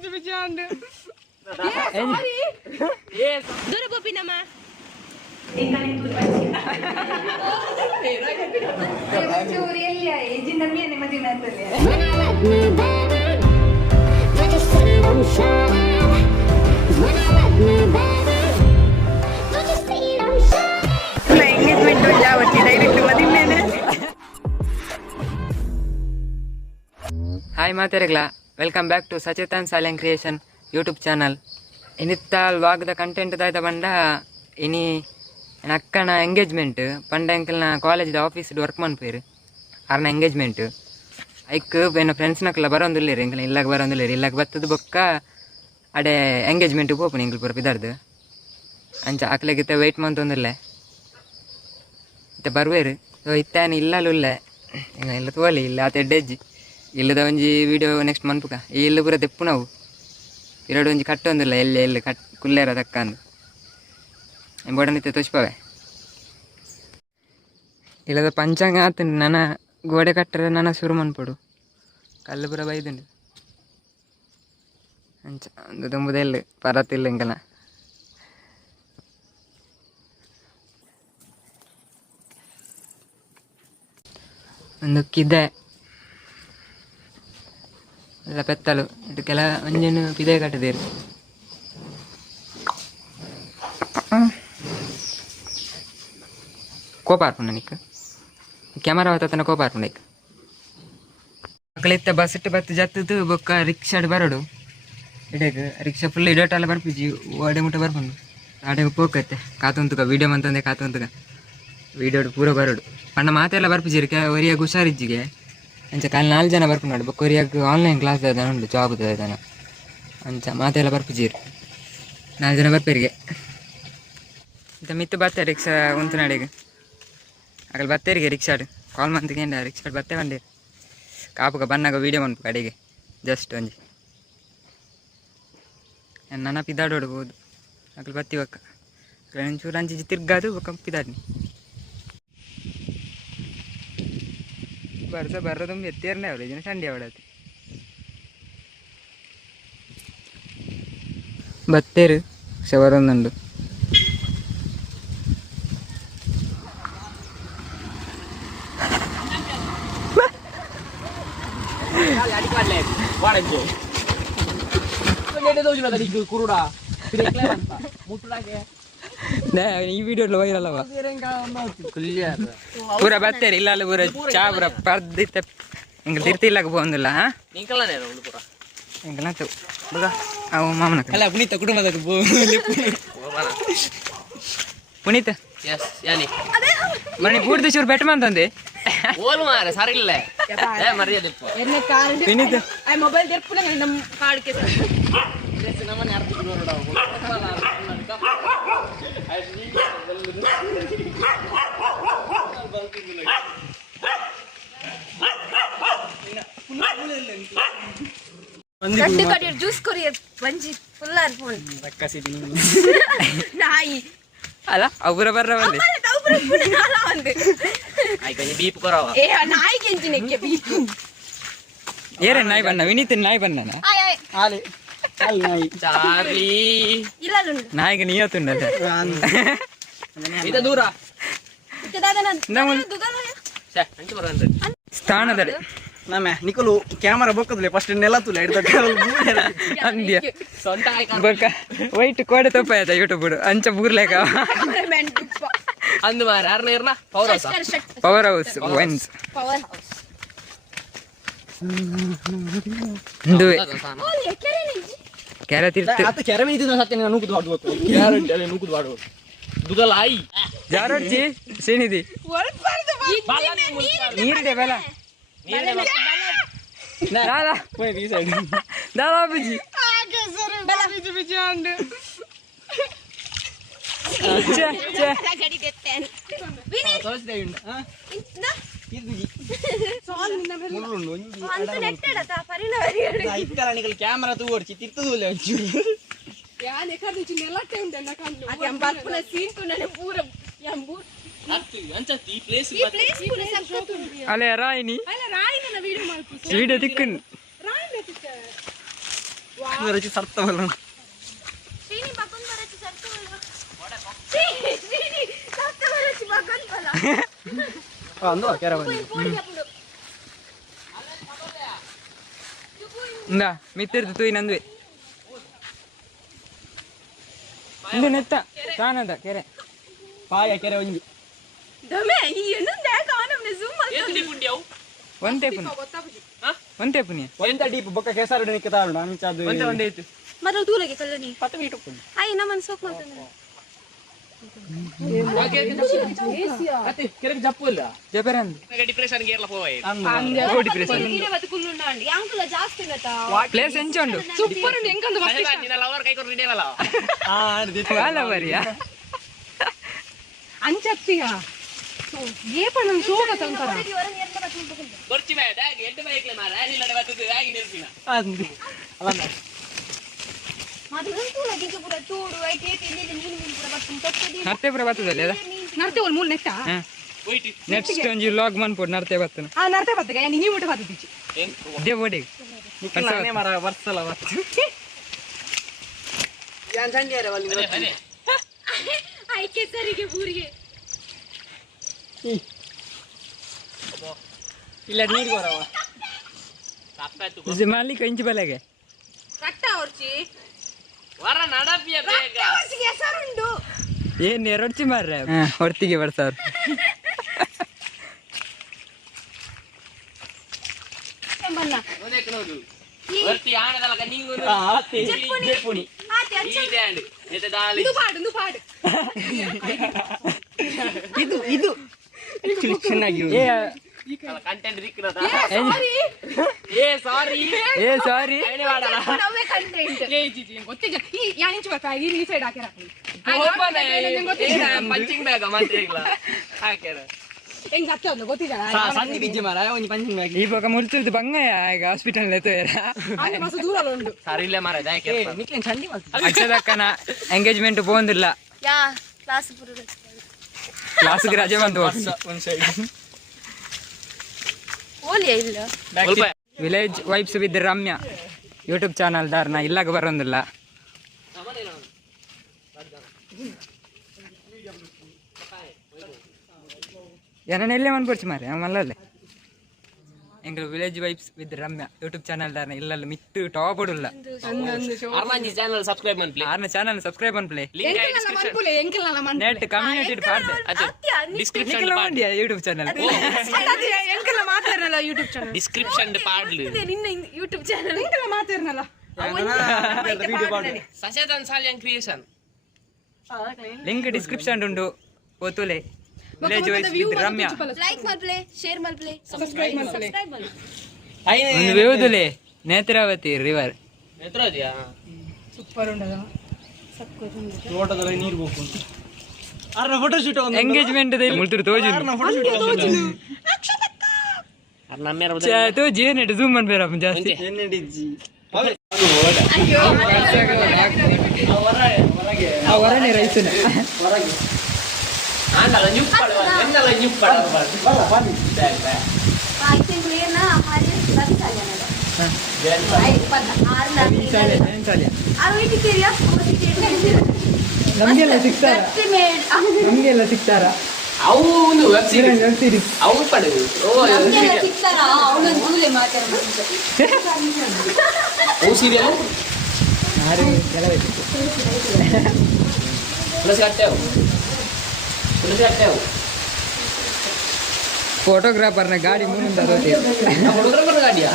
Dura popi nama. Engagement udah waktu direct madi mene. Hi ಮಾತೆರೆಗ್ಲ welcome back to Sachetan Saliyan creation YouTube channel ಇನ್ನಿತ್ತ ವ್ಲಾಗ್ದ content ದಾಯ್ತ ಬಂಡ ಇನಿ ಅಕ್ಕನ ಎಂಗೇಜ್ಮೆಂಟ್ ಪಂಡ ಎಂಕಲ್ನ ಕಾಲೇಜ್ದ ಆಫೀಸ್ದು ವರ್ಕ್ ಮನ್ಪೇರು ಅರ್ನ ಎಂಗೇಜ್ಮೆಂಟ್ ಐಕ್ ಏನು ಫ್ರೆಂಡ್ಸ್ನಕ್ಕೆಲ್ಲ ಬರೋಂದಿಲ್ಲೇರಿ ಎಂಕಲ್ನ ಇಲ್ಲಾಗ ಬರೋಂದಿಲ್ಲೇರಿ ಇಲ್ಲಾಗ ಬತ್ತದ ಬೊಕ್ಕ ಅಡೆ ಎಂಗೇಜ್ಮೆಂಟ್ ಪೋಪುನಿ ಎಂಕಲ್ ಪೂರ ಬಿದಾರ್ದು ಅಂಚ ಆಕ್ಲೆಗಿತ್ತ ವೆಯ್ಟ್ ಮಂತೊಂದಿಲ್ಲೆ ಇತ್ತ ಬರ್ವೇರು ಸೊ ಇತ್ತೇನು ಇಲ್ಲಲ್ಲುಲ್ಲೆ ಇಲ್ಲ ತೋಲಿ ಇಲ್ಲ ಆತ ಎಡ್ಡೆಜ್ಜಿ ಇಲ್ಲದ ಒಂಜಿ ವಿಡಿಯೋ ನೆಕ್ಸ್ಟ್ ಮನ್ಪುಕ ಇಲ್ಲಿ ಪೂರ ತೆಪ್ಪು ನಾವು ಇರೋಡು ಒಂಜಿ ಕಟ್ಟೊಂದಿಲ್ಲ ಎಲ್ಲಿ ಕಟ್ ಕುಲ್ಲೇರ ತಕ್ಕಂದು ಎಂಬೋಡನಿತ್ತೆ ತೋಚ್ಪವೆ ಇಲ್ಲದ ಪಂಚಾಂಗ ಆತು ನನ್ನ ಗೋಡೆ ಕಟ್ಟರೆ ನನ್ನ ಶುರು ಮನ್ಪಡು ಕಲ್ಲು ಪೂರ ಬೈದುಂಡು ಅಂಚ ಒಂದು ತುಂಬುದೆಲ್ಲ ಪರತಿಲ್ಲ ಇಂಕಲ ಒಂದು ಕಿದೆ ಎಲ್ಲ ಪೆತ್ತಲು ಇದಕ್ಕೆಲ್ಲ ಒಂಜೇನು ಪಿದೆ ಕಟ್ಟಿದೇರು ಕೋಪ ಆರ್ಪುಂಡ ನಿಕ್ ಕ್ಯಾಮರಾ ಹೊತ್ತನ ಕೋಪ ಆರ್ಪುಂಡ ಇಕ್ ಮಕ್ಕಳಿತ್ತ ಬಸ್ ಇಟ್ಟು ಬತ್ತು ಜತ್ತದು ಬೊಕ್ಕ ರಿಕ್ಷಾಡ್ ಬರೋಡು ಇಡೇಗ ರಿಕ್ಷಾ ಫುಲ್ ಇಡೋಟೆಲ್ಲ ಬರ್ಪಿಜಿ ಓಡೆ ಮುಟ್ಟ ಬರ್ಪುಂಡು ಆಡೆಗೆ ಪೋಕತ್ತೆ ಕಾತುಂತುಕ ವೀಡಿಯೋ ಮಂತಂದೆ ಕಾತುಂತುಕ ವೀಡಿಯೋಡು ಪೂರ ಬರೋಡು ಪಂಡ ಮಾತೆಲ್ಲ ಬರ್ಪಿಜಿರಿ ಒರಿಯಾಗ ಹುಷಾರಿಜ್ಜಿಗೆ ಅಂಚ ಕಾಲು 4 ಜನ ಬರ್ಪು ನೋಡಿ ಬೊಕ್ಕೊರಿಯಾಗ ಆನ್ಲೈನ್ ಕ್ಲಾಸ್ ದಾದ ಉಂಡು ಜಾಬ್ ದಾದನ ಅಂಚ ಮಾತೆಲ್ಲ ಬರ್ಪಿಜೀರಿ 4 ಜನ ಬರ್ಪೇರಿಗೆ ಇಂತ ಮಿತ್ತು ಬತ್ತೆ ರಿಕ್ಷಾ ಉಂತು ನಾಡಿಗೆ ಆಗಲ್ ಬತ್ತೇರಿಗೆ ರಿಕ್ಷಾಡ್ ಕಾಲ್ ಮಂತ್ಗೆ ರಿಕ್ಷಾಡ್ ಬತ್ತೆ ಬಂಡೀರಿ ಕಾಪುಗ ಬನ್ನಾಗ ವೀಡಿಯೋ ಮನ್ಪು ಕಡೆಗೆ ಜಸ್ಟ್ ಒಂಜಿ ನನ್ನ ಪಿದಾಡೋಡು ಹೋದು ಆಗಲ್ ಬತ್ತಿ ಬೊಕ್ಕ ಒಂಚೂರು ಅಂಚಿ ತಿರ್ಗಾದು ಬೊಕ್ಕ ಪಿದಾಡ್ನಿ ಬರ್ಸ ಬರೋದು ಎತ್ತೇರ್ನೇ ಅವ್ರು ಇದನ್ನ ಸಂಡೆ ಅವಡತಿ ಬತ್ತೇರು ಶವರೊಂದುಂಡು ಈ ವಿಡಿಯೋ ವೈರಲ್ ಅವ ಪೂರ ಬತ್ತೇರಿ ಇಲ್ಲ ಅಲ್ಲ ಪೂರ ಚಾ ಪೂರ ಪರ್ದಿತ್ತ ಹಿಂಗ ತಿರ್ತಿಲ್ಲಕ ಬಂದಿಲ್ಲ ಹಿಂಗಲಂತ ಅವು ಮಾಮನ ಅಲ್ಲ ಪುನೀತ ಕುಟುಂಬದ ಪುನೀತ ಮನೆ ಪೂರ್ತಿ ಚೂರು ಬೆಟ್ಟ ಮಂತಂದೆ ಸರಿಲ್ಲ ಪುನೀತ ಮೊಬೈಲ್ ನಮ್ಮ ಕಾಡ್ಕೆ ಜ್ಯೂಸ್ ಕೊರಿಯ ಬಂಜಿ ಫುಲ್ಲಾರ್ ಫೋನ್ ನಾಯಿ ಅಲ್ಲ ಅವರ ಬರ್ರವಲ್ಲಿ ಬೀಪ್ ಕೊರವ ಏ ನಾಯಿ ಕೆಂಚಿನಕ್ಕೆ ಬೀಪ್ ಏರೆ ನಾಯಿ ಬಣ್ಣ ವಿನೀತ್ ನಾಯಿ ಬಣ್ಣನ ಆಲೆ ನಾಯಿ ಚಾರ್ಲಿ ಇಲ್ಲ ನಾಯಿಗೆ ನಿಯತ್ತುಂಡಲ್ಲ ಇದ ದೂರ ಸ್ಥಾನದಲ್ಲಿ ನಮ್ಮೆ ನಿಕಲು ಕ್ಯಾಮರಾ ಬೊಕ್ಕದಲೆ ಫಸ್ಟ್ ನೆಲ ತುಲೆ ಹಿಡ್ದ ಅಂದ್ಯ ಬೊಕ್ಕ ವೈಟ್ ಕೋಡೆ ತಪ್ಪ ಆಯ್ತಾ ಯೂಟ್ಯೂಬ್ ಅಂಚ ಬೂರ್ಲೇಕ ಅಂದು ಮಾರ ಅರ್ನೇರ್ನ ಪವರ್ ಹೌಸ್ ವೆನ್ಸ್ ಕೆರೆ ತಿರ್ತಿ ಆತ ಕೆರೆ ಮೀದಿನ ಸತ್ಯ ನೂಕುದು ಆಡ್ಬೇಕು ಗ್ಯಾರಂಟಿ ಅಲ್ಲೇ ನೂಕುದು ಆಡ್ಬೇಕು ದುಗಲ ಆಯಿ ಜಾರೋಡ್ಜಿ ಸೀನಿದಿ ನೀರಿದೆ ಬಲ ದಾದಾ ಈ ಸೈಡ್ ದಾದಾ ಬಿಜಿ ಬಿಜಿ ಅಂಡು ಕ್ಯಾಮರಾ ತೋರ್ಚಿ ತಿರ್ತದು ಅಲೆ ರಾಯಿನಿ ವಿಡಿಯೋ ತಿಕ್ಕನ್ ಬರಚಿ ಸರ್ತವಲ್ಲ ಶ್ರೀನಿ ಬಕನ್ ಬರಚಿ ಸರ್ತವಲ್ಲ ಶ್ರೀನಿ ಸರ್ತ ಬರಚಿ ಬಕನ್ ಬಲ ಅಂದು ಕೆರ ಬಂದಿ ಇಂದ ಮಿತ್ತಿರ್ದು ತೂಯಿ ನಂದುವೆ ಇಂದು ನೆತ್ತ ಕಾಣದ ಕೆರೆ ಪಾಯ ಕೆರೆ ಒಂಜಿ ದಮೆ ಈ ಎನ್ನಂದೆ ಕಾಣಮ್ನೆ ಜೂಮ್ ಎಲ್ಲಿ ಗುಂಡಿಯವು ಒಂತೆ ಪುನಿ ಒಂತೆ ಪುನಿ ಒಂದ ಡೀಪ್ ಬೊಕ್ಕ ಕೆಸರು ನಿಕ್ಕತಾಳು ಅಂಚದು ಒಂದೇ ಇತ್ತು ಮರ ತೂಲಗೆ ಕಲ್ಲನಿ 10 ಮೀಟರ್ ಪುನಿ ಆಯಿ ನಮನ್ ಸೋಕ್ ಮಾಡ್ತಾನೆ ಅತ್ತೆ ಕೆರೆಗೆ ಜಪ್ಪು ಇಲ್ಲ ಜಬರಂದ್ ಡಿಪ್ರೆಷನ್ ಗೆ ಎಲ್ಲ ಹೋಯ್ ಅಂದೆ ಡಿಪ್ರೆಷನ್ ಇಡೆ ಬತ್ತು ಕುಲ್ಲುಂಡ ಅಂಡಿ ಅಂಕುಲ ಜಾಸ್ತಿ ಇಲ್ಲತಾ ಪ್ಲೇಸ್ ಎಂಚುಂಡು ಸೂಪರ್ ಉಂಡು ಎಂಕಂದು ಮಸ್ತ್ ನಿನ್ನ ಲವರ್ ಕೈ ಕೊರು ಹಿಡಿಯಲ್ಲ ಆ ವಾಲ ಬರಿಯಾ ಅಂಚತ್ತಿಯ ಏಪಣ ಸೋಗ ಸಂಕರ ಕೊರ್ಚಿ ಮೇ ಡ್ಯಾಗ್ ಎಡ್ಡೆ ಬೈಕ್ಲೆ ಮಾರ ಆನಿಲಡೆ ಬತ್ತದು ಆಗಿ ನಿಲ್ಸಿನ ಅಂದಿ ಅಲ್ಲ ಅದು ಅಂತೂಲ ಡಿಗೆ ಪುರ ತೋಡು ಐತೆ ತಿಂದಿ ನೀನು ಪುರ ಬತ್ತು ತಪ್ಪದಿ ನರ್ತೆ ಪುರ ಬತ್ತದಲ್ಲ ಅದ ನರ್ತೆ ಒಲ್ ಮೂಲ ನೆಟ್ಟ ಹೋಯ್ತಿ ನೆಕ್ಸ್ಟ್ ಒಂಜಿ ಲಾಗ್ ಮನ್ಪೋಡ್ ನರ್ತೆ ಬತ್ತನ ಆ ನರ್ತೆ ಬತ್ತಗ ನೀ ಮುಟ ಬತ್ತಿಚ್ಚಿ ದೇ ಓಡಿ ನಿಕ್ಕನೆ ಮಾರ ವರ್ಷಲ ಬತ್ತು ಯಾನ್ ಸಂಡಿಯಾರ ವಲ್ಲಿ ಐಕೆ ಸರಿಗೆ ಬೂರಿಗೆ ಇಲ್ಲ ನೀರು ಬರವ ಸಾಪಾಯ್ತು ಇದು ಮಾಲಿಕ ಇಂಚಿ ಬಲೆಗೆ ಕಟ್ಟ ಅವರ್ಚಿ ವರ ನಡಪಿಯ ಬೇಗ ಅವರ್ಚಿಗೆ ಹೆಸರುಂಡು ಏನ್ ಎರಡ್ಚಿ ಮಾರ್ರೆ ಹೊರ್ತಿಗೆ ಬರ್ತಾವ್ರ ಬನ್ನ ಓದೇಕ ನೋಡು ವರ್ತಿ ಆಣದಲ್ಲ ನಿಂಗು ಆತಿ ಜೆಪುನಿ ಆತಿ ಅಚ್ಚ ಇದೆ ಅಂಡ್ ಎತೆ ದಾಲಿ ಇದು ಪಾಡು ಇದು ಚೆನ್ನಾಗಿ ಕಂಟೆಂಟ್ ರಿಕ್ಕಿರದ ಸಾರಿ ಏ ಸಾರಿ ಏನೇ ಮಾಡಲ್ಲ ನವ್ವೆ ಕಂಟೆಂಟ್ ಏ ಜಿಜಿ ಗೊತ್ತಿಲ್ಲ ಈ ಯಾನಿಂಚು ಬರ್ತಾ ಈ ಸೈಡ್ ಹಾಕಿರ ಪಂಚಿಂಗ್ ಬ್ಯಾಗ್ ಮಾತ್ರ ಇಲ್ಲ ಹಾಕ್ಯಾರ ಹೆಂಗ್ ಹತ್ತೋದು ಗೊತ್ತಿಲ್ಲ ಸಂಧಿ ಬಿಜ್ಜೆ ಮಾರ ಒಂಜಿ ಪಂಚಿಂಗ್ ಬ್ಯಾಗ್ ಇವಾಗ ಮುಲ್ತಿರ್ದು ಬಂಗಯ್ಯ ಈಗ ಹಾಸ್ಪಿಟಲ್ ಎತ್ತೋಯರ ಅಲ್ಲಿ ಮಸ್ತ್ ದೂರ ಉಂಟು ಸರಿ ಇಲ್ಲ ಮಾರ ಯಾಕೆ ನಿಕ್ಲೇನ್ ಸಂಧಿ ಅಕ್ಷದಕ್ಕನ ಎಂಗೇಜ್ಮೆಂಟ್ ಪೋಂದಿಲ್ಲ ಯಾ ಕ್ಲಾಸ್ ಪುರ ಕ್ಲಾಸ್ಗೆ ರಜೆ ಬಂತು ಒಂದ್ ಸೈಡ್ ಓಲಿಯಾ ಇಲ್ಲ village vibes with Ramya YouTube channel ದಾರ್ನ ಇಲ್ಲಾಗ ಬರೋದಿಲ್ಲ ಏನನ್ನೆಲ್ಲೇ ಮನ್ಪೊಡ್ಚಿ ಮಾರೆ ಮಲ್ಲಲ್ಲೇ ಎಂಗ್ಳು village vibes with Ramya YouTube channel ದಾರ್ನ ಇಲ್ಲಲ್ಲ ಮಿತ್ತು ಟಾಪ್ ಉಡುಲ್ಲ ಅರ್ಮಾಂಜಿ ಚಾನಲ್ ಸಬ್ಸ್ಕ್ರೈಬ್ ಮಾಡ್ಲಿ ಆರ್ನ ಚಾನಲ್ ಸಬ್ಸ್ಕ್ರೈಬ್ ಅನ್ಪ್ಲೇ ನೆಟ್ ಕಮ್ಯುನಿಟಿ ಪಾಡ್ದೆ ಡಿಸ್ಕ್ರಿಪ್ಷನ್ ಮಂಡ್ಯ ಯೂಟ್ಯೂಬ್ ಚಾನಲ್ ಎಂಕಲ್ಲ ಮಾತಾಡ್ನಲ್ಲ ಯೂಟ್ಯೂಬ್ ಚಾನಲ್ ಡಿಸ್ಕ್ರಿಪ್ಷನ್ ಪಾಡ್ಲಿ ನಿನ್ನ ಯೂಟ್ಯೂಬ್ ಚಾನಲ್ ಎಂಕಲ್ಲ ಮಾತಾಡ್ನಲ್ಲ Sachetan Saliyan creation link description ಉಂಡು ಓತುಲೆ village vibes with Ramya like ಮಾಡ್ಪ್ಲೇ ಶೇರ್ ಮಾಡ್ಪ್ಲೇ ಸಬ್ಸ್ಕ್ರೈಬ್ ಮಾಡ್ಪ್ಲೇ ಒಂದು ಬೇವುದುಲೆ ನೇತ್ರಾವತಿ ರಿವರ್ ಎತ್ರದಿಯಾ ಸೂಪರ್ ಉಂಡದ ತೋಟದಲ್ಲಿ ನೀರು ಬೇಕು ಅರ್ನ ಫೋಟೋ ಶೂಟ್ ಒಂದು ಎಂಗೇಜ್ಮೆಂಟ್ ಮುಲ್ತಿರು ತೋಜು ತೋಜಿ ಏನಿಟ್ಟು ಝೂಮ್ ಮಾಡ್ಬೇರಪ್ಪ ಜಾಸ್ತಿ ಹೊರನೆ ರೈತನ ನಮ್ಗೆಲ್ಲ ಸಿಗ್ತಾರ ಅವು ಒಂದು ವೆಬ್ ಸೀರೀಸ್ ಅವು ಪಡೆದು ಅವು ಸೀರಿಯಲ್ ಫೋಟೋಗ್ರಾಫರ್ನ ಗಾಡಿ ಮುಂದೆ ಗಾಡಿಯಾ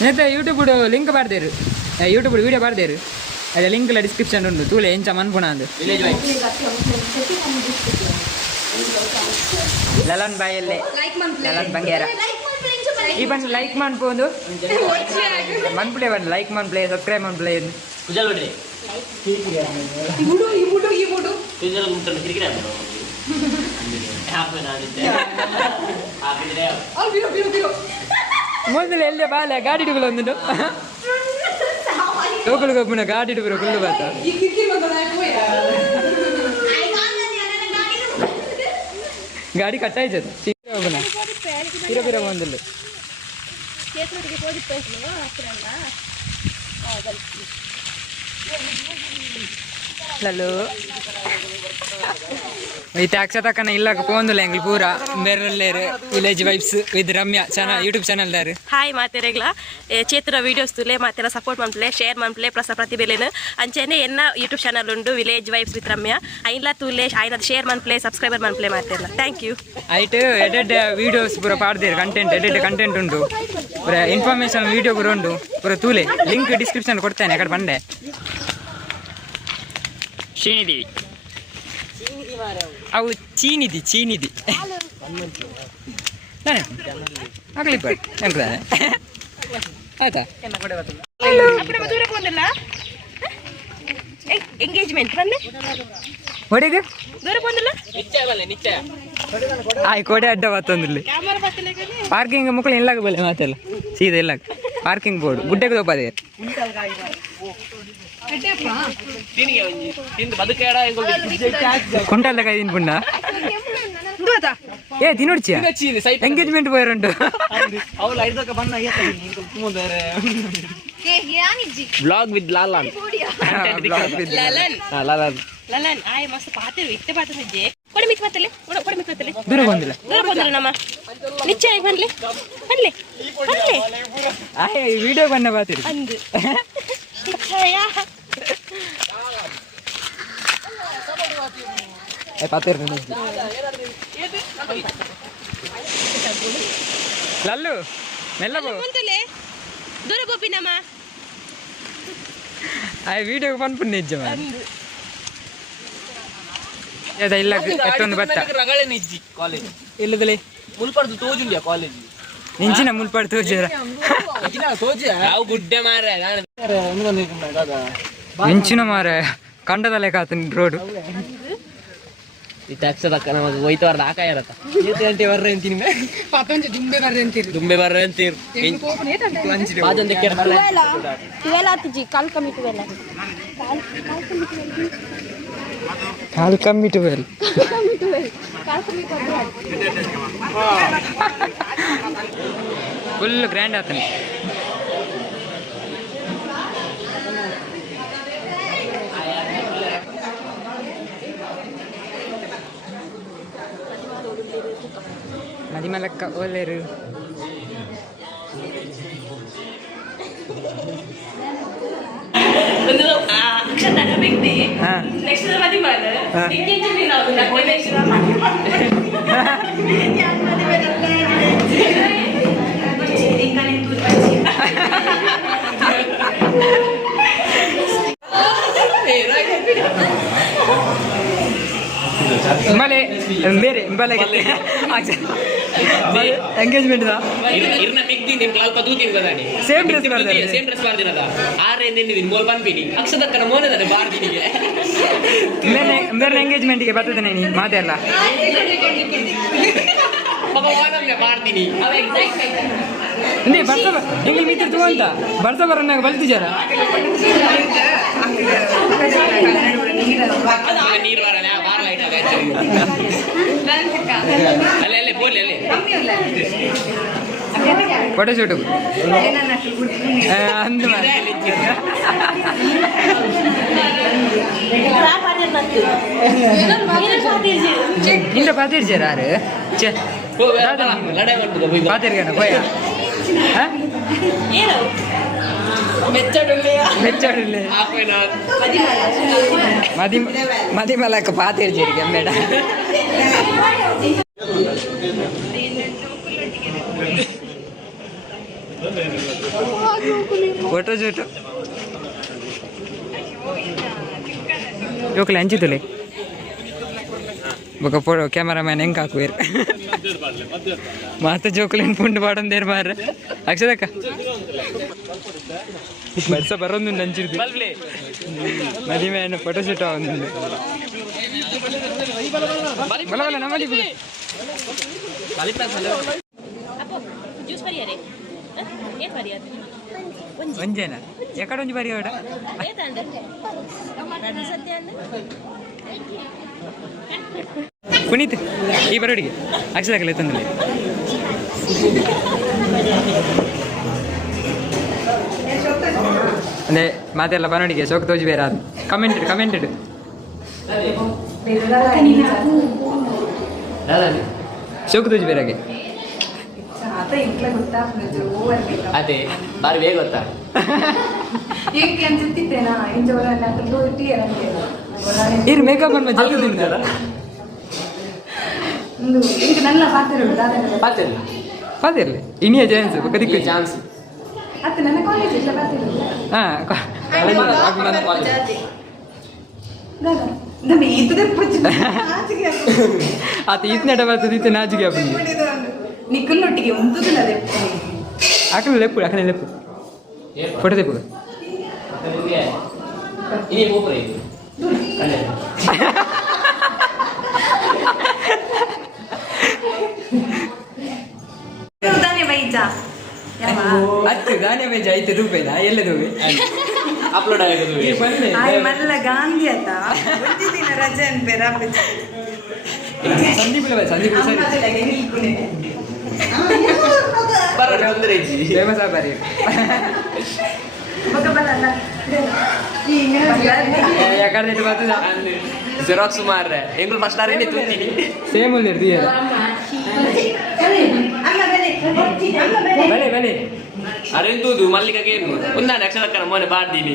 ನೇತ ಯೂಟ್ಯೂಬ್ ಲಿಂಕ್ ಬಾರ್ದೇರು ಯೂಟ್ಯೂಬ್ ವಿಡಿಯೋ ಬಾರ್ದೇರು ಅದೇ ಲಿಂಕ್ ಎಲ್ಲ ಡಿಸ್ಕ್ರಿಪ್ಷನ್ ಉಂಟು ತೂಲೆ ಎಂಚ ಮನ್ಪುಣ ಅಂದು ಲಲನ್ ಬಾಯಲ್ಲೇ ಲಲನ್ ಬಂಗೇರ ಈ ಬಂದು ಲೈಕ್ ಮಾಡ್ಬೋದು ಮನ್ಪ್ಲೇ ಬಂದು ಲೈಕ್ ಮಾಡ್ಪ್ಲೇ ಸಬ್ಸ್ಕ್ರೈಬ್ ಮಾಡ್ಪ್ಲೇ ಮೊದಲು ಎಲ್ಲೇ ಬಾಲೆ ಗಾಡಿ ಇಡುಗಳು ಒಂದು ಲೋಕಲ್ಗೆ ಒಬ್ಬನ ಗಾಡಿ ಇಡುವರು ಕುಳ್ಳು ಬಾತ ಗಾಡಿ ಕಟ್ಟಾಯ್ತದ ಒಬ್ಬನ ಪಿರ ಬಂದಿಲ್ಲ ಚೇತನರಿಗೆ ಹೋಗಿತ್ತು ಹತ್ತಿರ ಅಲ್ಲ హలో అయితే అక్షతకన ఇళ్ళకి పోందులే ఎంగిల్ పూరా బెర్రలేరు village vibes with Ramya channel YouTube channel ದಾರು ಹಾಯ್ ಮಾತೆರೆಗ್ಲ ಚೇತ್ರ ವಿಡಿಯೋಸ್ ತುಲೆ ಮಾತೆಲ್ಲ ಸಪೋರ್ಟ್ ಮಾಡ್ಲೆ ಶೇರ್ ಮಾಡ್ಲೆ ಪ್ಲಸ್ ಪ್ರತಿಭೆಲೇನು ಅಂಚೆನೆ ಎನ್ನ ಯೂಟ್ಯೂಬ್ ಚಾನಲ್ ಉಂಡು ವಿಲೇಜ್ ವೈಬ್ಸ್ ವಿತ್ ರಮ್ಯ ಐನ್ಲ ತುಲೆ ಐನದ ಶೇರ್ ಮಾಡ್ಲೆ ಸಬ್ಸ್ಕ್ರೈಬರ್ ಮಾಡ್ಲೆ ಮಾತೆಲ್ಲ ಥ್ಯಾಂಕ್ ಯು ಐಟ್ ಎಡೆಡ್ ವಿಡಿಯೋಸ್ ಪೂರ ಪಾಡ್ದೇರು ಕಂಟೆಂಟ್ ಎಡೆಡ್ ಕಂಟೆಂಟ್ ಉಂಟು ಪೂರ ಇನ್ಫಾರ್ಮೇಶನ್ ವಿಡಿಯೋ ಪೂರ ಉಂಟು ಪೂರ ತೂಲೆ ಲಿಂಕ್ ಡಿಸ್ಕ್ರಿಪ್ಷನ್ ಕೊಡ್ತೇನೆ ಅಕಡೆ ಬಂಡೆ ಚೀನಿದಿ ಅವು ಚೀನಿದಿ ಆಗಲಿ ಬಟ್ ಎಂಕ್ಲಾನೆ ಆಯ್ತಾ ಎಂಗೇಜ್ಮೆಂಟ್ ಬಂದೆ ಹೊಡೆಗೆ ದೂರ ಬಂದಿಲ್ಲ ಆಯ್ ಕೊಡೆ ಅಡ್ಡ ಬತ್ತೊಂದಿಲ್ಲ ಪಾರ್ಕಿಂಗ್ ಮುಕ್ಕಳು ಇಲ್ಲಾಗ ಬಲೆ ಮಾತೆಲ್ಲ ಸೀದಾ ಇಲ್ಲಾಗ ಪಾರ್ಕಿಂಗ್ ಬೋರ್ಡ್ ಗುಡ್ಡೆಗೆ ತೋಪದೆ కుంటాల కదా తినుకున్నా ఏ తినొచ్చి ఎంగేజ్మెంట్ పోయారంట ಬ್ಲಾಗ್ ವಿತ್ ಲಾಲನ್ ಲಲನ್ ಆಯ್ ಮಸ್ತ್ ಪಾತಿರು ಇತ್ತೆ ಪಾತಿರು ಇದ್ದೆ ಕೊಡಿ ಮಿತ್ ಮತ್ತಲೆ ದೂರ ಬಂದಿಲ್ಲ ನಮ್ಮ ನಿಚ್ಚೆ ಬನ್ಲೆ ಆಯ್ ವಿಡಿಯೋ ಬನ್ನ ಪಾತಿರು ಅಂದು ಪಾತಿರು ಲಲ್ಲು ಮೆಲ್ಲ ಬೋ ದೂರ ಗೋಪಿನಮ್ಮ ಆಯ್ ವಿಡಿಯೋ ಪನ್ಪುನ್ ನಿಜ್ಜ ಇಲ್ಲ ಎಷ್ಟೊಂದು ಬತ್ತ ರಗಳೆ ನಿಜ್ಜಿ ಕಾಲೇಜ್ ಇಲ್ಲದಲೆ ಮುಲ್ಪಡ್ದು ತೋಜುಂಡ್ಯಾ ಕಾಲೇಜ್ ನಿಂಚಿನ ಮುಲ್ಪಾಡು ತೋಜರ ನಾವು ಗುಡ್ಡೆ ಮಾರ ನಿಂಚಿನ ಮಾರ ಕಂಡದಲ್ಲೇ ಕಾತ ರೋಡ್ ಅಕ್ಷತಕ್ಕ ನಮಗೆ ಒಯ್ತವಾರ್ದ ಆಕಾಯ ಇರತ್ತ ಗಂಟೆ ಬರ್ರೆ ಅಂತೀನಿ ದುಂಬೆ ಬರ್ರೆ ಅಂತೀರು ಕಾಲ್ ಕಮ್ಮಿ ಟುವೆಲ್ ಫುಲ್ ಗ್ರ್ಯಾಂಡ್ ಆತನೆ ಮದಿಮಲಕ್ಕ ಒಳ್ಳೆರು ಅಕ್ಷತನ ಬಿಗ್ದಿ ನೆಕ್ಸ್ಟ್ ಮದಿಮಲ ಎಂಗೇಜ್ಮೆಂಟ್ ನಾವು ನೆಕ್ಸ್ಟ್ ಯಾನ್ ಮದಿಮಲ ಮಲೆ ಬೇರೆ ಬಲೆ ಎಂಗೇಜ್ಮೆಂಟ್ ಇರ್ನ ಮಿಗ್ದಿ ನಿಮ್ ಅಲ್ಪ ದೂತಿನ ಬದಾನಿ ಸೇಮ್ ಡ್ರೆಸ್ ಮಾಡ್ತಾರೆ ಸೇಮ್ ಡ್ರೆಸ್ ಮಾಡ್ದಿನದ ಆರೆ ನಿನ್ನಿದಿನ ಮೋಲ್ ಪನ್ಪಿನಿ ಅಕ್ಷತಕ್ಕನ ಮೋನದನೆ ಬಾರ್ದಿನಿಗೆ ಬೇರೆ ಎಂಗೇಜ್ಮೆಂಟ್ಗೆ ಬರ್ತದೇನೆ ನೀ ಮಾತೆಲ್ಲ ಭಗವಾನಂಗೆ ಬಾರ್ದಿನಿ ಅವ ಎಕ್ಸಾಕ್ಟ್ ನೀ ಬರ್ತಾ ಹೆಂಗೆ ಮಿತ್ರ ತಗೋ ಅಂತ ಬರ್ತಾ ಬರೋನಾಗ ಬಲ್ತಿಜಾರ ನೀರು ಬರಲ್ಲ ಬಾರ ಲೈಟ್ ಅಲ್ಲೇ ಅಲ್ಲೇ ಬೋಲಿ ಅಲ್ಲೇ ಫೋಟೋ ಶೂಟು ಅಂದು ನಿಂದ ಪಾತಿರ್ಜಾರ ಯಾರು ಪಾತಿರ್ಗಾನ ಪೋಯ మెచ్చడులే మది మళ్ళీ పాతేరు జరిగి అమ్మేడ ఫోటో చూటు ఒకళ్ళు అంచుతులే ఒక ఫోటో కెమెరామ్యాన్ ఏం కాకువేరు ಮಾತ ಜೋಕುಲೇನು ಪುಂಡು ಪಾಡೊಂದೇರು ಮಾರ ಅಕ್ಷತಕ್ಕ ಬರ್ಸ ಬರೋದು ಹಂಚಿರ್ದು ಮದುವೆ ಫೋಟೋ ಶೂಟ್ ಒಂದು ಬಲ ನಮ್ಮಲ್ಲಿ ಒಂಜೇನ ಎಕಡೆ ಒಂಜಿ ಬರಿ ಅವಡ ಪುನೀತ್ ಈ ಬರೋಡಿಗೆ ಅಕ್ಷತಕ್ಕಲ್ಲ ತಂದಲ್ಲಿ ಅಂದರೆ ಮಾತೆಲ್ಲ ಪನೋಡಿಗೆ ಶೋಕ ತೋಜಿ ಬೇರೆ ಅದು ಕಮೆಂಟೆಡ್ ಶೋಕ ತೋಜಿ ಬೇರೆಗೆ ಅದೇ ಬಾರಿ ಬೇಗ ಗೊತ್ತಾ ಇರು ಮೇಕಪ್ ಅನ್ನು ಜಲ್ದಿ ತಿಂತಾರ ಪಾತಿರ್ಲಿ ಇನಿಯ ಚಾನ್ಸ್ ಕದಿಕ್ಕೆ ಚಾನ್ಸ್ ಆತ ಇತ್ನೆಟ ಬರ್ತದೆ ನಾಚಿಗೆ ನಿಕ್ಕಲ್ನೊಟ್ಟಿಗೆ ಅಕಡೆ ಲೆಪ್ಪು ಫೋಟೋ ತೆಪ್ಪು ಹತ್ತು ಧಾನ್ಯ ಬೇಜ 5 ರೂಪಾಯಿನ ಎಲ್ಲದು ಅಪ್ಲೋಡ್ ಆಗೋದು ಮಲ್ಲ ಗಾಂಧಿ ಆತ ದಿನ ರಜೆ ಅನ್ಬೇರ ಸಂದೀಪ್ ಸರಿ ಫೇಮಸ್ ಆಗಿ ಯಾಕಂದ್ರೆ ಜೆರಾಕ್ಸ್ ಮಾರ್ರೆ ಎಂಗುಲ್ ಫಸ್ಟ್ ಆರೇನೆ ತುಂಬಿನಿ ಸೇಮ್ ಅಲ್ಲಿ ಇರ್ತೀಯ ಬಲೆ ಅರೆಂದುದು ಮಲ್ಲಿಗೆ ಏನು ಒಂದಾನೆ ಅಕ್ಷರಕ್ಕನ ಮೊನ್ನೆ ಬಾಡ್ದೀನಿ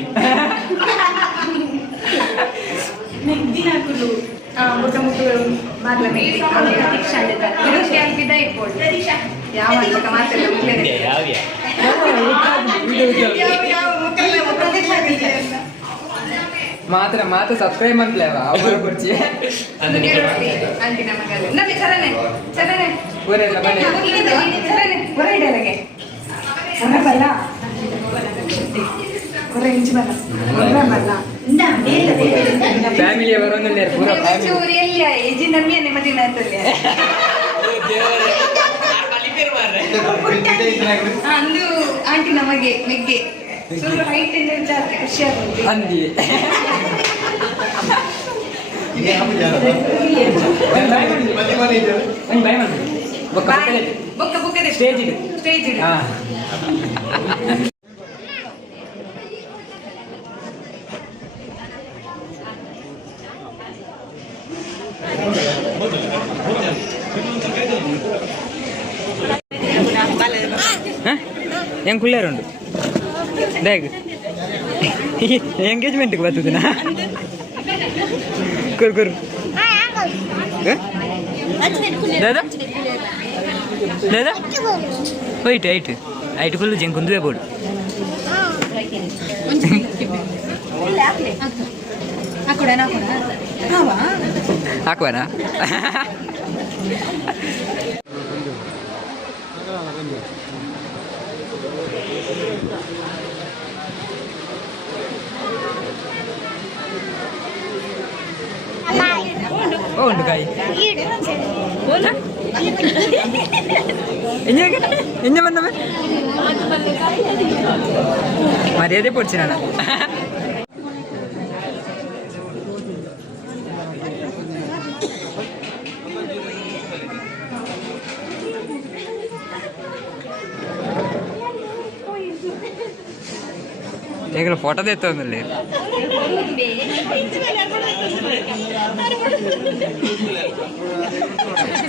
ಮಾತ್ರ ಸಬ್ಸ್ಕ್ರೈಬ್ ಮಾಡ್ಲೇವ ಅವರ ಬರ್ಚಿ ಫ್ಯಾಮಿಲಿ ಬರೋದೇ ಪೂರ ಅಂದು ಆಂಟಿ ನಮಗೆ ಮೆಗ್ಗೆ ಸ್ವಲ್ಪ ಹೈಟ್ ಖುಷಿಯಾಗುತ್ತೆ ಅಂದಿ ಸ್ಟೇಜ್ ಹೆಂಗೆ ಕುಳ್ಳೇರುಂಡು ಬ್ಯಾಗ್ ಎಂಗೇಜ್ಮೆಂಟ್ಗೆ ಬರ್ತದಿನ ಕುರು ದಾದಾ ದಾದಾ ಐಟ್ ಫುಲ್ ಜಂಗ್ ಕುಂದುವೆ ಬೋಡು ಹಾಕುವನಾ ಉಂಟು ಕಾಯಿ ಎಂಜ ಬಂದವ ಮರ್ಯಾದೆ ಪಡ್ಸಿ ನಾನು ಈಗ ಫೋಟೋ ತೆತ್ತೊಂದಲ್ಲಿ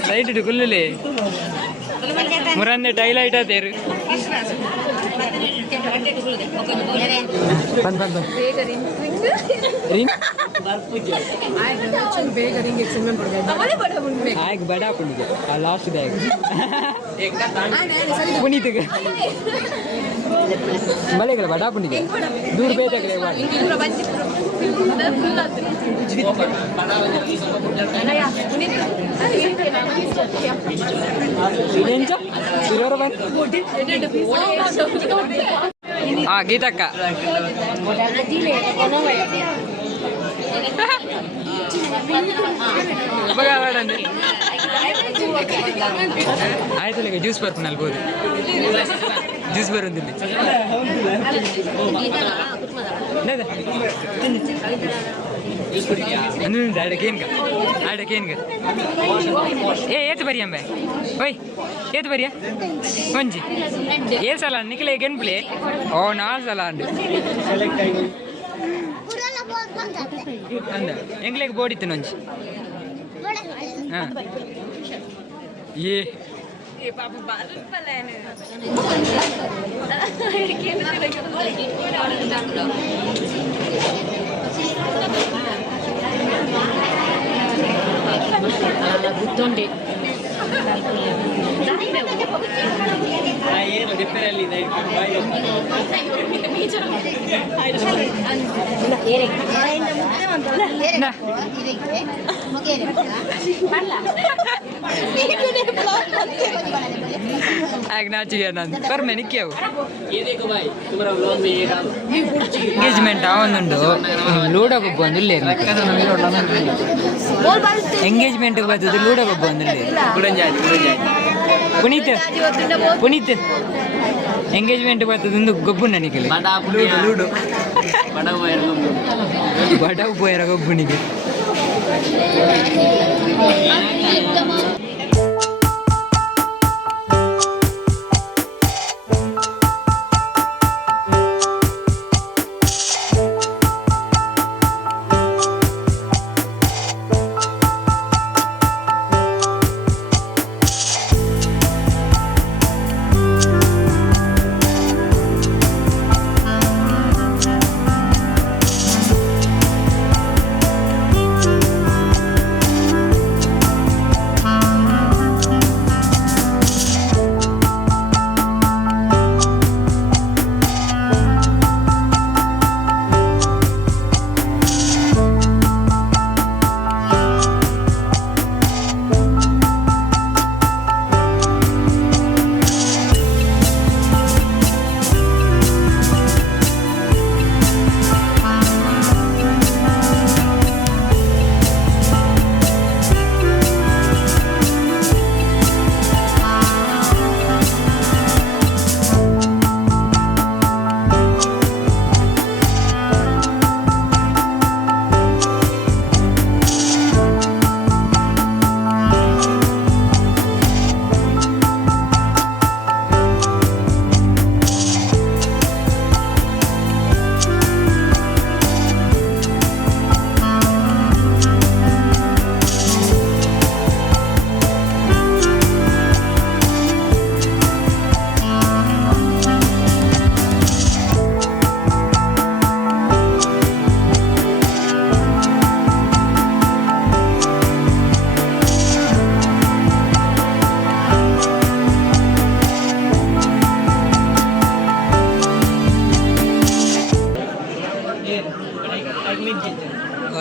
ಲೈಟ್ ಇಡು ಕುಲ್ಲಲಿ ಮುರನ್ನೆ ಟೈಲೈಟ್ ಆತೇರು ಬಂದ್ ಆಯ್ಗ ಬಡ ಪುಣಿಗೆ ಆ ಲಾಸ್ಟ್ ಬ್ಯಾಗ್ ಪುನೀತಿಗೆ ಮಳೆಗಳ ಬಡ ಪುಣಿಗೆ ದೂರ ಬೇಜಾಗಲೇ ಗೀತಕ್ಕ ಆಯ್ತು ಜ್ಯೂಸ್ ಬರ್ತೀನಿ ಅಲ್ಬೋದು ಜ್ಯೂಸ್ ಬರೋದಿಲ್ಲ ಏತು ಬರಿ ಅಂಬೆ ಓಯ್ ಏತು ಬರಿಯ ಒಂಜಿ ಏ ಸಲ ನಿಖಿಲೆ ಗೆನ್ ಪ್ಲೇ ಓ ನಾ ಸಲ ಅಂಡು ಅಂದ ಎಂಗ್ಲೆಗ್ ಬೋಡಿತ್ತು ನೊಂಜಿ ಹಾಂ ಏ ಪಾಪ ಬಲ್ಪಲೇನು ಗುತ್ತೊಂಡೆ ಎಂಗೇಜ್ಮೆಂಟ್ ಅವನುಂಡು ಲೂಡೋ ಗೊಬ್ಬ ಒಂದಿಲ್ಲ ಎಂಗೇಜ್ಮೆಂಟ್ ಬರ್ತದೆ ಲೂಡೋ ಗೊಬ್ಬ ಒಂದಿಲ್ಲ ಪುನೀತ್ ಎಂಗೇಜ್ಮೆಂಟ್ ಬರ್ತದೆ ಒಂದು ಗೊಬ್ಬು ನನಗೆ ಲೂಡೋ ಬಡವು ಪೋಯರ ಗೊಬ್ಬುನಿಗೆ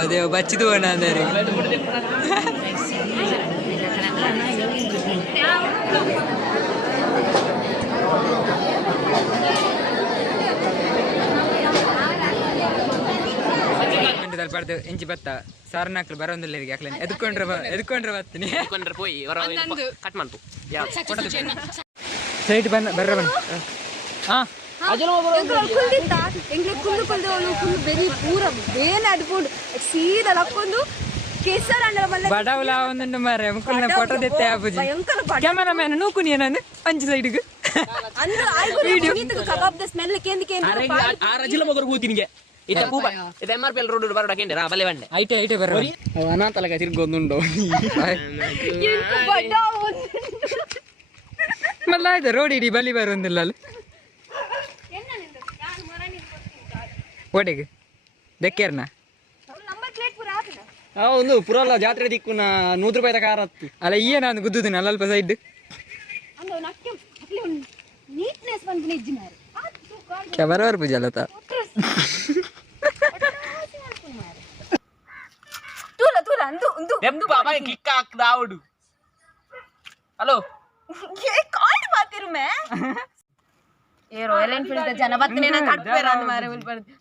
ಅದೇ ಬಚ್ಚಿದು ಅಣ್ಣ ಅಂದರೆ ಪಡ್ದು ಇಂಚಿ ಬತ್ತ ಸಾರನಾಕ್ಲು ಬರೋದಿಲ್ಲ ಯಾಕೆ ಎದ್ಕೊಂಡ್ರೆ ಬರ್ತೀನಿ போய் ಕಟ್ ಮಾಡ್ತು ಸೈಟ್ ಬರ್ರ ಬನ್ನಿ ಹಾಂ ಬಡವಲ ಒಂದು ಮಾರೆ ಮುಕ್ಕಲ್ನ ಫೋಟೋ ತೆತ್ತೆ ಆಪುಜಿ ಕ್ಯಾಮರಾಮ್ಯಾನ್ ನೂಕುನಿ ನಾನು ಅಂಚು ಸೈಡ್ಗೆ ಐಟೆ ಬರ ಅನಾಥಲಗ ತಿರ್ಗೊಂದುಂಡು ಮಲ್ಲ ಆಯ್ತು ರೋಡ್ ಇಡೀ ಬಲಿ ಬರೋದಿಲ್ಲ ಅಲ್ಲಿ ಓಡೆಗೆ ದೆಕ್ಕೇರ್ನ ಒಂದು ಪುರಲ್ಲ ಜಾತ್ರೆ ದಿಕ್ಕುನ 100 ರೂಪಾಯಿ ಕಾರ್ ಹತ್ತು ಅಲ್ಲ ನಾನು ಗುದ್ದುದಿನ ಅಲ್ಪ ಸೈಡ್ ಕ್ಯಾಮರಾ ಪೂಜೆ ಅಲ್ಲತ ಹಲೋ ರಾಯಲ್ ಎನ್ಫೀಲ್ಡ್ ಜನ ಬತ್ತನೆ ಕಟ್ಪೇರ ಅಂದ ಮಾರೆ ಉಲ್ಪಡ್ದು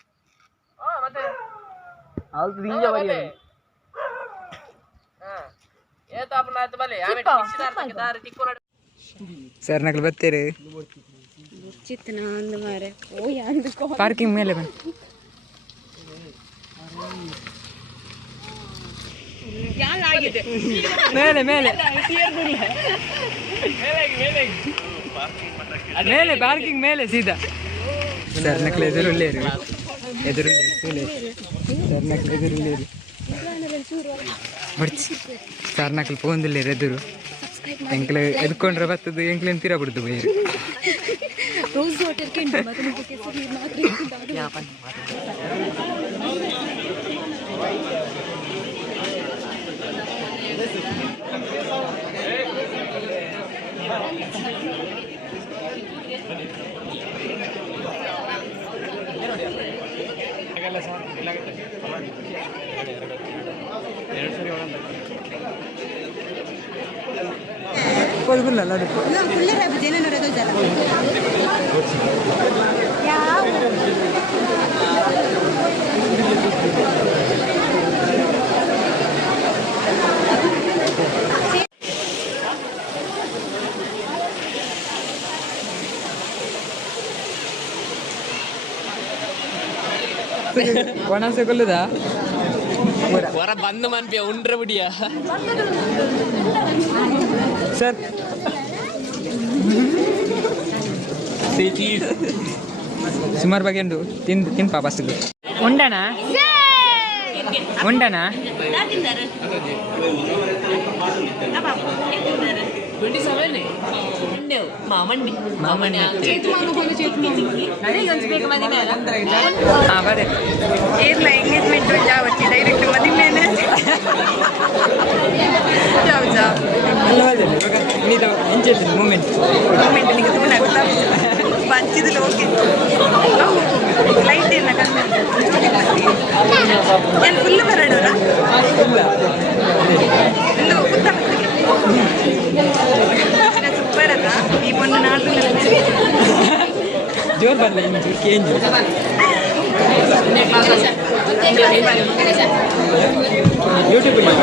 ಸರ್ ನಕಲ್ ಬತ್ತೀರಿ ಪಾರ್ಕಿಂಗ್ ಮೇಲೆ ಬನ್ನಿ ಮೇಲೆ ಮೇಲೆ ಮೇಲೆ ಪಾರ್ಕಿಂಗ್ ಮೇಲೆ ಸೀದಾ ಸರ್ ನಕ್ಲೆ ಎದುರುಳ್ಳೇರು ಸರ್ ನಕ್ಲೆ ಎದುರುಳ್ಳೇರು ಮಡ್ಚಿ ಸರ್ ನಕ್ಲು ಪೋಂದಿಲ್ಲೇರು ಎದುರು ಎಂಕ್ಲ ಎದ್ಕೊಂಡ್ರೆ ಬರ್ತದೆ ಎಂಕ್ಲೇನು ತೀರ ಬಿಡ್ದು ಬೈರು ಒಣಸೆ ಕೊಲ್ಲುದಾ ಹೊರ ಬಂದು ಮನ್ಪಿಯ ಉಂಡ್ರೆ ಬಿಡಿಯ ಸರ್ ಸುಮಾರು ಬಗ್ಗೆ ಉಂಟು ತಿನ್ ಪಾಪ ಸಿಗು ಉಂಡನಾ ಉಂಡನಾ ಏರ್ಲ ಎಂಗೇಜ್ಮೆಂಟ್ ಜಾವತ್ತಿ ಡೈರೆಕ್ಟ್ ಮದುವೆನೇ ಜಾವ್ ಜಾವ್ ಮೂಮೆಂಟ್ ನಿಮಗೆ ತೂಣ ಬಂಚಿದ್ದು ಓಕೆ ಲೈಟ್ ಏನ ಏನು ಫುಲ್ ಬರಡೋರ ಇನ್ನು ಉತ್ತ ಸೂಪರ್ ಅದ ಈ ಒಂದು ನಾಲ್ಕು ಜೋರ್ ಬರಲ್ಲ ಇನ್ನು ಚೇಂಜ್ ಯೂಟ್ಯೂಬ್ ಬಾಯ್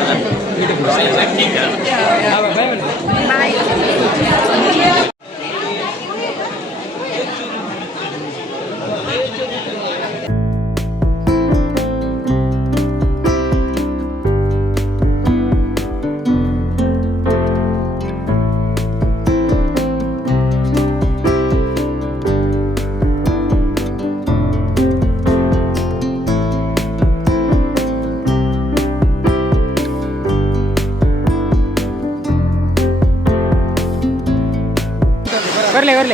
ಬರ್ಲೆ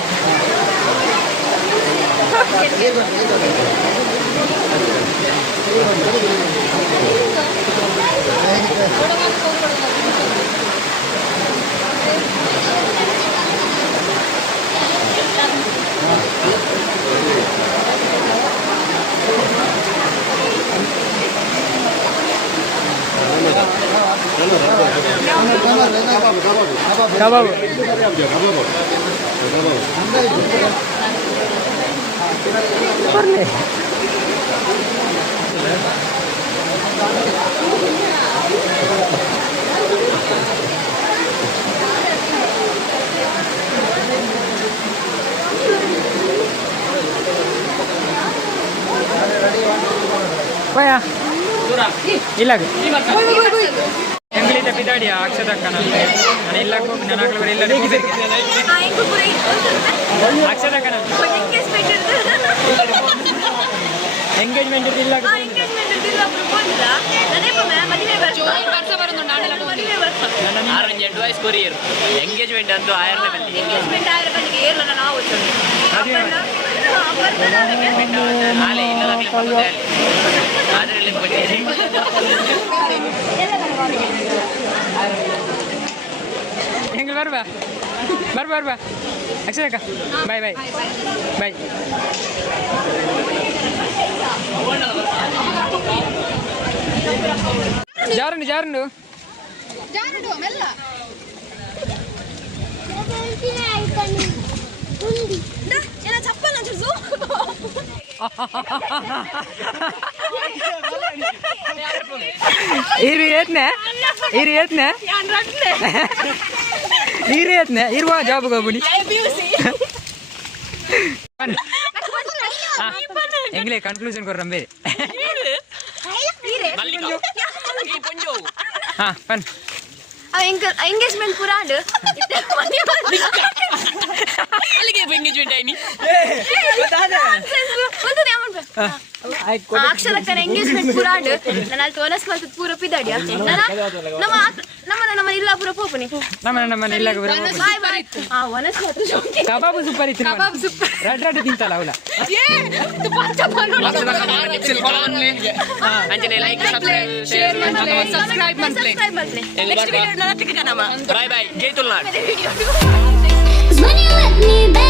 ಕಬಾಬ್ ಬರ್ಲೆ Wah, ilag. Enggak tapi tadi Akshatha kan. Ane ilag ko nanakal beri ilag. Akshatha kan. Engagement ilag. Engagement ilag berpondra. Nane pa ma'am madime barsa. Join barsa baru nonda nala madime barsa. Arrange advice courier. Engagement antu higher level. Engagement higher level ke erla na avuchu. Ale illa da clip adre link kochi. Engel barba. Akshatha. Bye. Jaran mella. Dah, ena chappal na chuzu. Iritne. Yan rakne. Iritne. Irwa job go buni. Engle conclusion kor rambe. Malliko. Ponjo. ಹಾ ಬನ್ engagement ಪೂರ and ಅಲ್ಲಿಗೆ engagement ಆಯ್ನಿ ಅಕ್ಷರಕ್ಕನ engagement ಪೂರ and ನಾನು ಅಲ್ಲಿ ತೋನಸ್ ಕಲ್ತ ಪೂರ ಪಿದಾಡಿಯ ನಮ್ಮ ನಮ್ಮ ಇಲ್ಲ ಪೂರ ಪೋಪನಿ ನಮ್ಮ ಇಲ್ಲ ಬಾಯ್ ಬಾಯ್ ಆ ವನಸ್ ಕಬಾಬ್ ಸೂಪರ್ ಇತ್ತು ಕಬಾಬ್ ಸೂಪರ್ ರೆಡ್ ತಿಂತಲ್ಲ ಅವಳ ತು ಪಂಚ ಬರೋಣ ಅಂಜನೆ ಲೈಕ್ ಶೇರ್ ಮಾಡ್ಲೆ ಸಬ್ಸ್ಕ್ರೈಬ್ ಮಾಡ್ಲೆ ನೆಕ್ಸ್ಟ್ ವಿಡಿಯೋ ನಾನು ತಿಕ್ಕನಮ್ಮ ಬಾಯ್ ಬಾಯ್ ಜೈ ತುಲ್ನಾಡ್ When you let me back